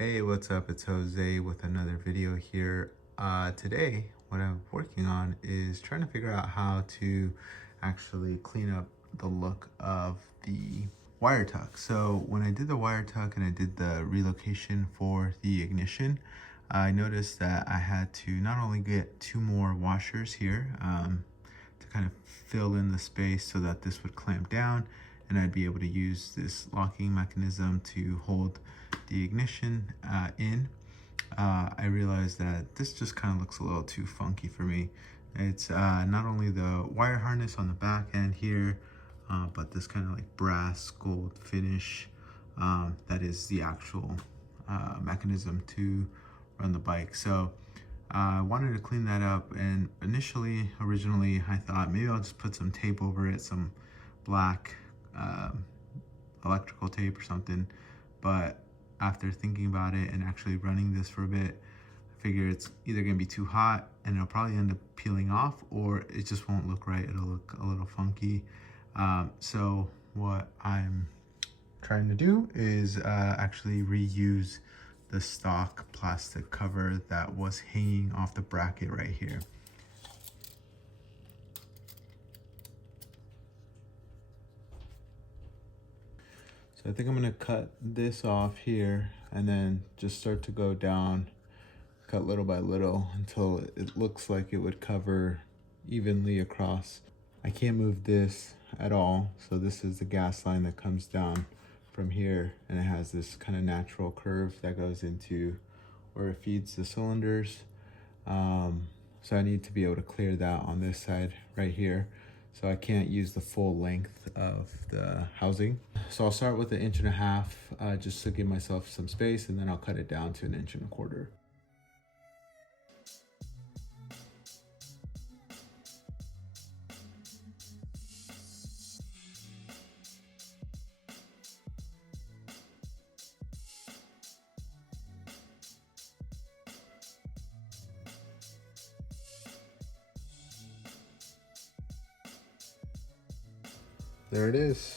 Hey, what's up? It's Jose with another video here. Today, what I'm working on is trying to figure out how to actually clean up the look of the wire tuck. So when I did the wire tuck and I did the relocation for the ignition, I noticed that I had to not only get two more washers here to kind of fill in the space so that this would clamp down and I'd be able to use this locking mechanism to hold the ignition in. I realized that this just kind of looks a little too funky for me. It's not only the wire harness on the back end here, but this kind of like brass gold finish that is the actual mechanism to run the bike. So I wanted to clean that up, and originally I thought maybe I'll just put some tape over it, some black electrical tape or something. But after thinking about it and actually running this for a bit, I figure it's either gonna be too hot and it'll probably end up peeling off, or it just won't look right. It'll look a little funky. So what I'm trying to do is actually reuse the stock plastic cover that was hanging off the bracket right here. So I think I'm gonna cut this off here and then just start to go down, cut little by little until it looks like it would cover evenly across. I can't move this at all. So this is the gas line that comes down from here, and it has this kind of natural curve that goes into where it feeds the cylinders. So I need to be able to clear that on this side right here. So I can't use the full length of the housing. So I'll start with 1.5 inches just to give myself some space, and then I'll cut it down to 1.25 inches. There it is.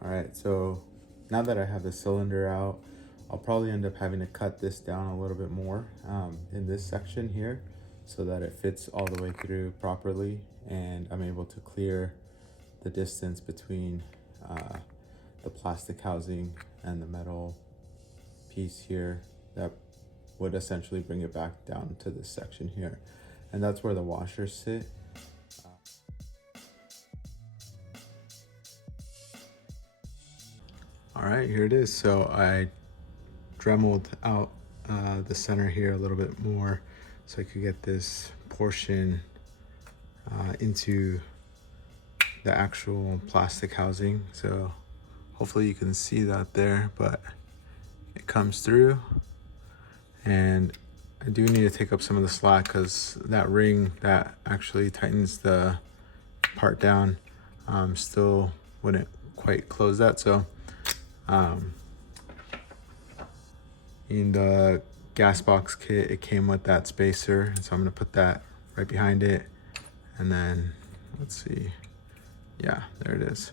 All right, so now that I have the cylinder out, I'll probably end up having to cut this down a little bit more in this section here so that it fits all the way through properly, and I'm able to clear the distance between the plastic housing and the metal piece here that would essentially bring it back down to this section here. And that's where the washers sit. All right, here it is. So I dremeled out the center here a little bit more so I could get this portion into the actual plastic housing. So hopefully you can see that there, but it comes through. And I do need to take up some of the slack because that ring that actually tightens the part down still wouldn't quite close that. So in the gas box kit, it came with that spacer, so I'm gonna put that right behind it, and then let's see, yeah, there it is.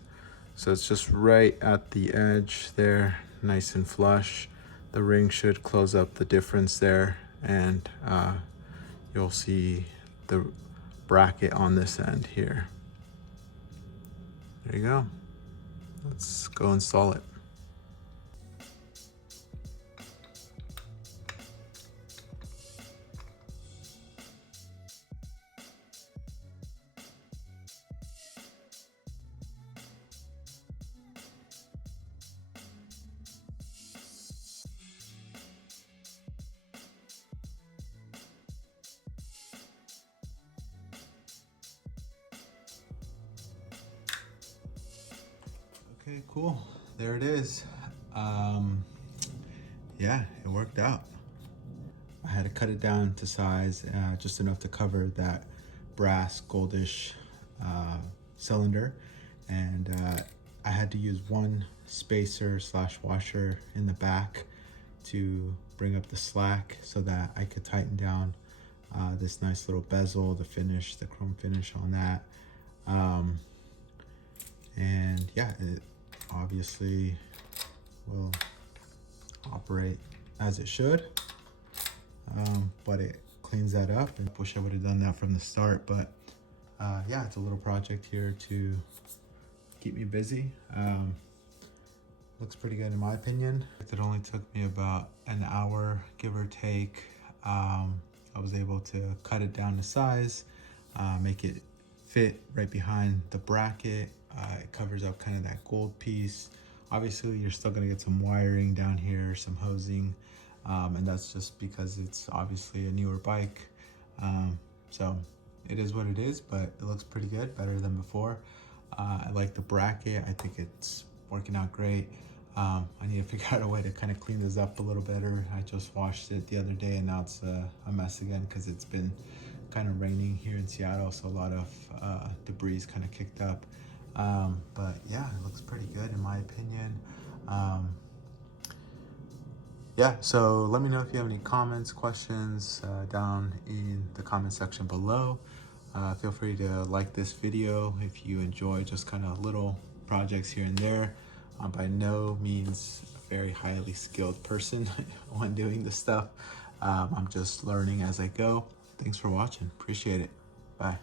So it's just right at the edge there, nice and flush. The ring should close up the difference there, and you'll see the bracket on this end here. There you go. Let's go install it. Okay, cool. There it is. Yeah, it worked out. I had to cut it down to size, just enough to cover that brass goldish cylinder. And I had to use one spacer slash washer in the back to bring up the slack so that I could tighten down this nice little bezel, the finish, the chrome finish on that. And yeah, it obviously will operate as it should, but it cleans that up. And I wish I would have done that from the start, but yeah, it's a little project here to keep me busy. Looks pretty good in my opinion. It only took me about an hour, give or take. I was able to cut it down to size, make it fit right behind the bracket. It covers up kind of that gold piece. Obviously, you're still gonna get some wiring down here, some hosing, and that's just because it's obviously a newer bike. So it is what it is, but it looks pretty good, better than before. I like the bracket. I think it's working out great. I need to figure out a way to kind of clean this up a little better. I just washed it the other day and now it's a mess again because it's been kind of raining here in Seattle, so a lot of debris kind of kicked up. But yeah, it looks pretty good in my opinion. Yeah, so let me know if you have any comments, questions down in the comment section below. Feel free to like this video if you enjoy just kind of little projects here and there. I'm by no means a very highly skilled person when doing this stuff. I'm just learning as I go. Thanks for watching. Appreciate it. Bye.